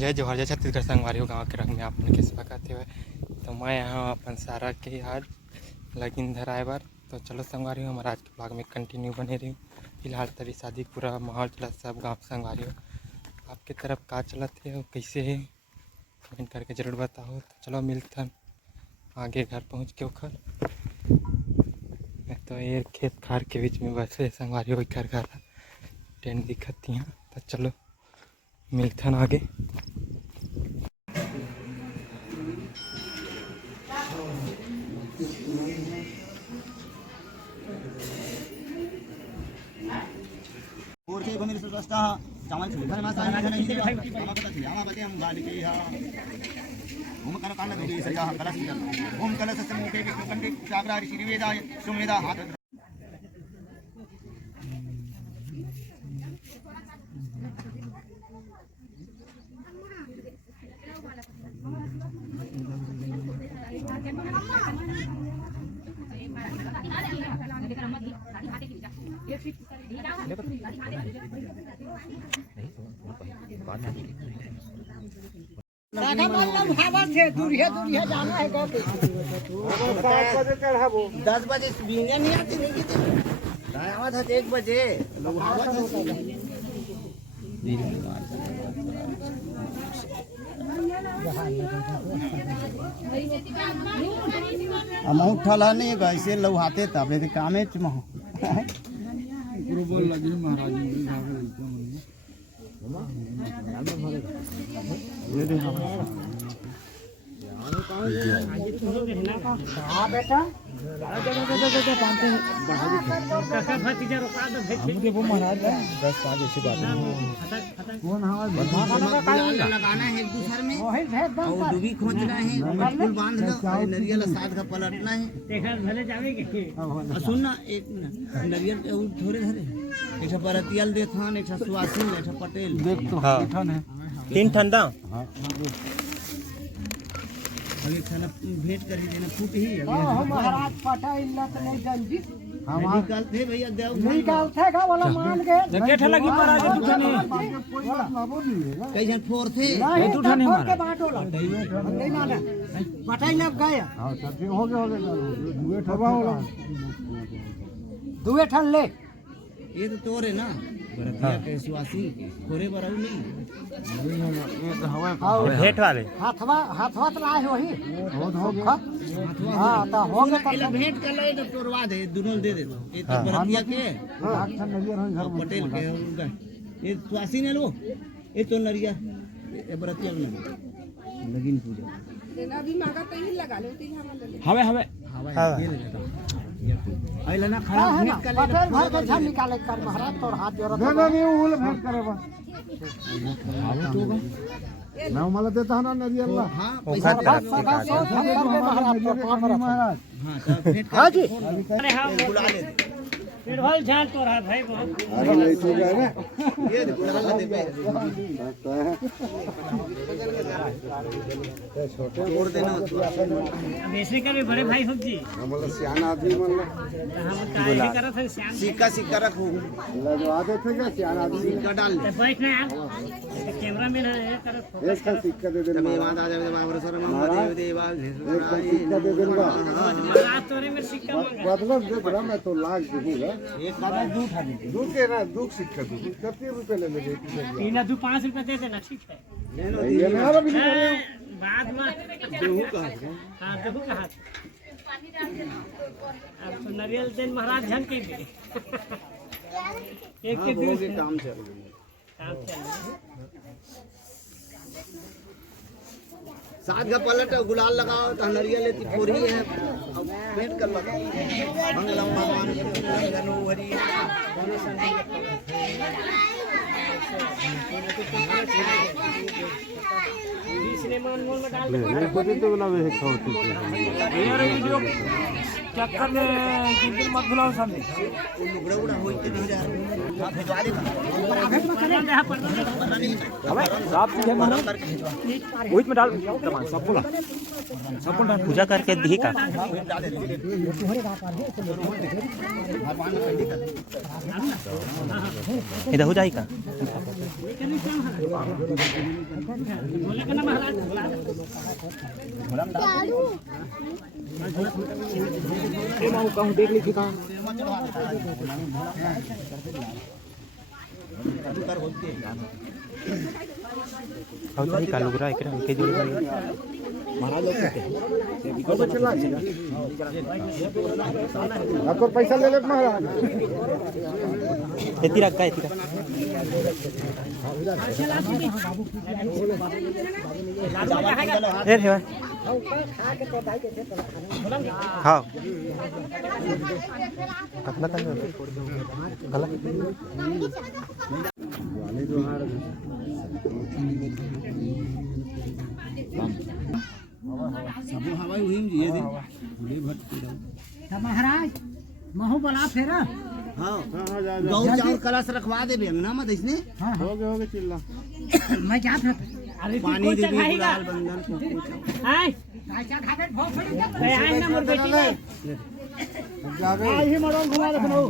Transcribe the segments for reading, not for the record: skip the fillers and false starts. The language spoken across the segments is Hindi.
जय जोहर, जय छत्तीसगढ़ संगवारी गाँव के रंग में आपने किस कहते हुए तो मैं यहाँ अपन सारा के आज लगिन धराए बार। तो चलो संगवारी हो, हमारा आज के ब्लॉग में कंटिन्यू बने रही। फिलहाल तभी शादी पूरा माहौल चला सब गाँव संगवारी हो। आपके तरफ का चलत है और कैसे है कमेंट करके ज़रूर बताओ। तो चलो मिलते हैं आगे घर पहुँच के ओखर। तो ये खेत खार के बीच में बस संगवारी हो, घर घर टेंट दिखती हैं। तो चलो मिलते हैं आगे। और के बने रस्ता चावल छुले घर में सारा नहीं दे भाई बाबा का थी आवा बते हम गाड़ी के हां हम कर कांड दे सजा कलश हम कलश से मुके के कंडे चागरा ऋषि वेदा सुमेधा हाथ दूरिया जाना है 10 बजे बिंगा नहीं आती नहीं आवा था 1 बजे अमाउंट ठला नहीं ऐसे लौहाते तब कामे चुमाओ बोल लगी महाराज बेटा लगाना है एक दूसरे में और डूबी खोजना है फूल बांध लो नरियल साथ का पलटना है। सुन ना 1 मिनट नरियल थोड़े धरे एक बरतियल देथान एक सुवासिन एक पटेल देख तो हां है 3 ठंडा हां अभी खाना भेंट कर ही देना फूट ही हां महाराज फटा इल्ला तो नहीं गंजी हम निकाल थे भैया देव निकाल थे का वाला मान के गेठ लगी महाराज दुठनी कैसे फोर थे दुठनी मार के बाटोला नहीं माना फटा इल्ला गया हां सब हो गया दुए ठबा होला दुए ठन ले ये तो तोरे ना बरतिया के सुवासी खोरे बराऊ नहीं ये तो हवा भेंट वाले हाथवा तो लाए वही हो गया हां तो हो गया इला भेंट कर ले तो तोरवा दे दोनों दे दे ये तो बरतिया के घर पटेल के उनका ये सुवासी ने लो ये तो नरिया ये बरतिया में लगिन पूजा देना भी मांगा तो ही लगा ले हवे हवे हवे आइला ना खड़ा भेंट कर ले भर के झन निकाले कर महाराज तोर हाथ जोर ना नहीं उल भेंट करे बस ना मला देता ना नरियल हां पैसा महाराज हां तो भेंट हां जी अरे हां बुला ले पेड़वाल झाल तो रहा भाई बहुत अरे नहीं ठीक है ना ये बुला ले दे छोटे तोड़ देना वैसे का भी बड़े भाई हो जी मतलब सियाना आदमी मतलब हम काहे करत है सियान सिक्का रखो लजवा देते क्या सियाना आदमी सिक्का डाल ले बैठ ना कैमरा मैन है करत इसका सिक्का दे देना मेहमान आ जावे बाबर सर महादेव देवा सिक्का दे देना महाराज तोरे में सिक्का मतलब दे बड़ा मैं तो लाख दूंगा एक दादा दूध खा दीजिए दूध के ना दूध सिक्का दूध कितने रुपए ले लेंगे तीन दो 5 रुपए दे देना ठीक है ये मेरा भी बाद में देहू का हां देहू का पानी डाल देना अब तो नारियल देन महाराज झन के भी एक के दिन काम चल साथ का पलट गुलाल लगाओ तो नरियल लेती पूरी है अब भेंट कर लगाओ मंगलम भगवान गनु हरि सिनेमान मोल में डाल दे कोते तो ना वे खाओती यार वीडियो चक्कर में दिन मत भुलाओ सामने लुगड़ा उड़ा होते नहीं रहा भेजवा दे भेंट में करे यहां पर अबे साफ चीज है मानो वही में डाल सब बोला सब डाल पूजा करके दी का इधर हो जाएगा देख लीजिए कहाँ कालुगरा के जोड़ी महाराज आपको पैसा ले ले महाराज इतनी रखा है हाँ महाराज महू बला फेरा हाँ गौ चावल कलश रखवा दे बेंगना मत इसने हो गए चिल्ला मैं क्या था अरे पानी दे गुलाल बंधन हाय क्या खा के भोग पड़ी मैं आई ना मोर बेटी आई ही मरों घुमा रखनो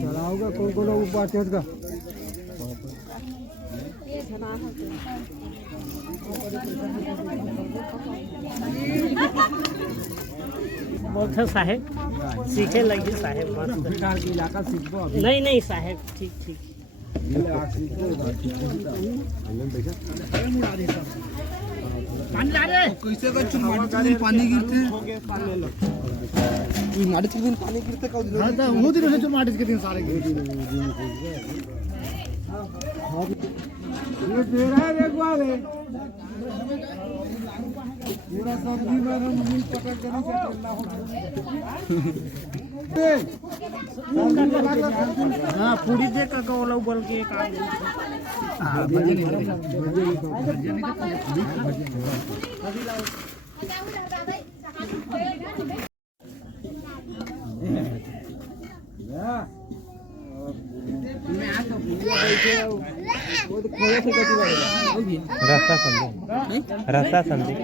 चलाओगे कौन कौन ऊपर तेज का बोलते साहेब सीखे लगे साहेब इलाका सीखो नहीं नहीं साहेब ठीक ठीक कैसे पानी गिरते माटी के दिन पानी गिरते वो दिन से माटी के दिन सारे गिरते ये तेरा एक बार है पूरा सब्जी में हम मिल पकड़ के नहीं चलना हां पूरी देख का कोला उबल के काम हां रास्ता समझे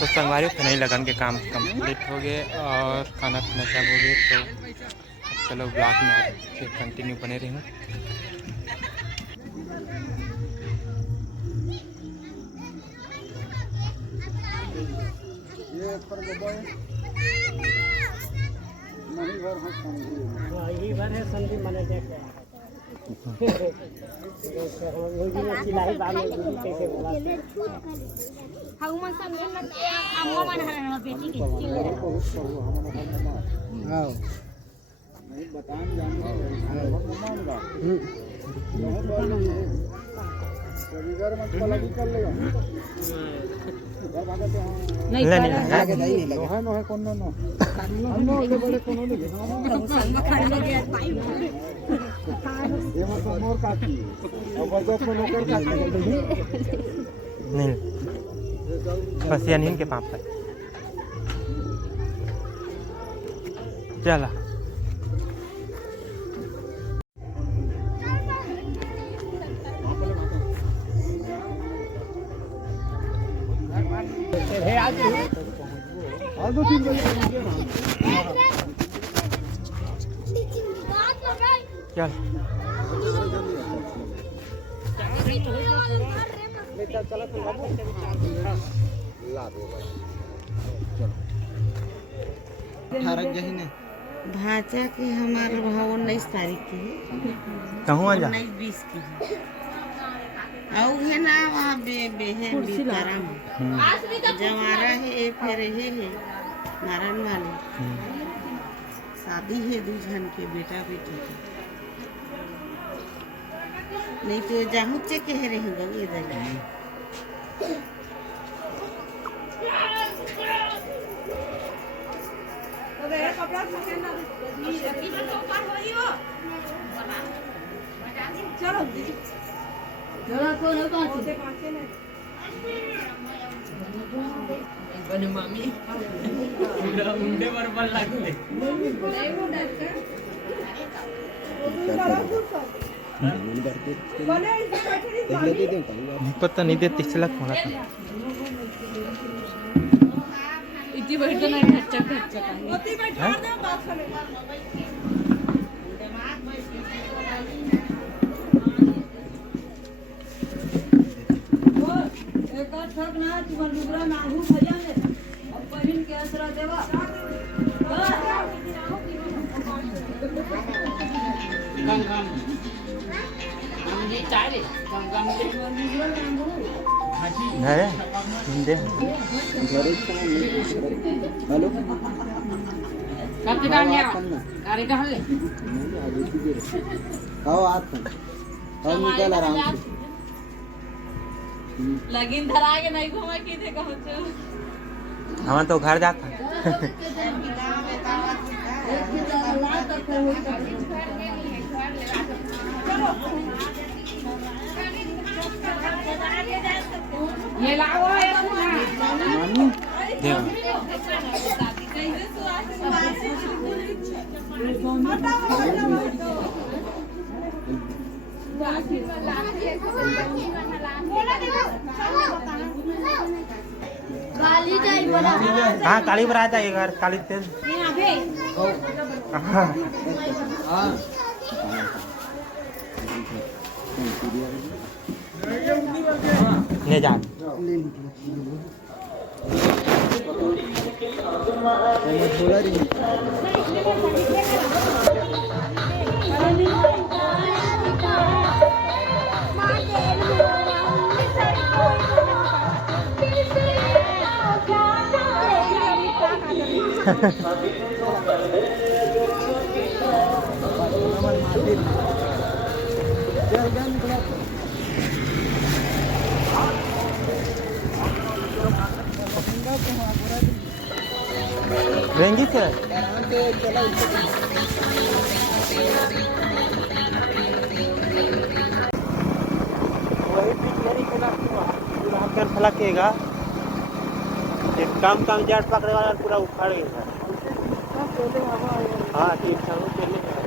तो संगवारी नहीं लगन के काम कंप्लीट हो गए और खाना पीना सब हो गए तो चलो ब्लॉग में फिर कंटिन्यू बने रहे यही भर है संधि मने देख सिलाई बाल कैसे बोला हगमन समझे न अम्मा मन हरना बेटी की हां नहीं बतान जाने रविवार मत वाला भी कर लेगा नहीं आगे नहीं लगा नो है कौन नो हम लोग बड़े कौन नहीं खड़े हो गया ये मत मोर काटी और बजो को लोकर काटी नहीं बस यानी इनके पाप पर चला आज 2-3 बजे चल भाचा की हमारे भाव 19 तारीख की है कहूँ आ जा 19-20 की है और है ना वहाँ बेहे बितारा में जवारा है फिर है नारायण वाले शादी है 2 जन के बेटा बेटी के नहीं तो जाहू चेक के रहेंगे इधर चलो चलो कौन है मुंडे बरोबर लागले पता नहीं देते चला कोणा इथे बैठतो नाही घरच्या घरच्या एका ठक ना तुम्हाला दुसरा नाहू भजाने अब पहिन के असरा देवा गंगम हमने चाले गंगम के है हिंदे हेलो कब डालने गाड़ी डाल ले आओ आप हम निकल आराम से लगीन धरा के नहीं घुमा की थे कहूं हम तो घर जाता ये लाओ गाली जाई बड़ा हाँ काली पर आता है घर काली तेल यहां पे हाँ ले जा थोड़ा रही रहेंगी क्या फलकेगा एक काम जाट पकड़े वाला पूरा उखाड़ गया हाँ ठीक है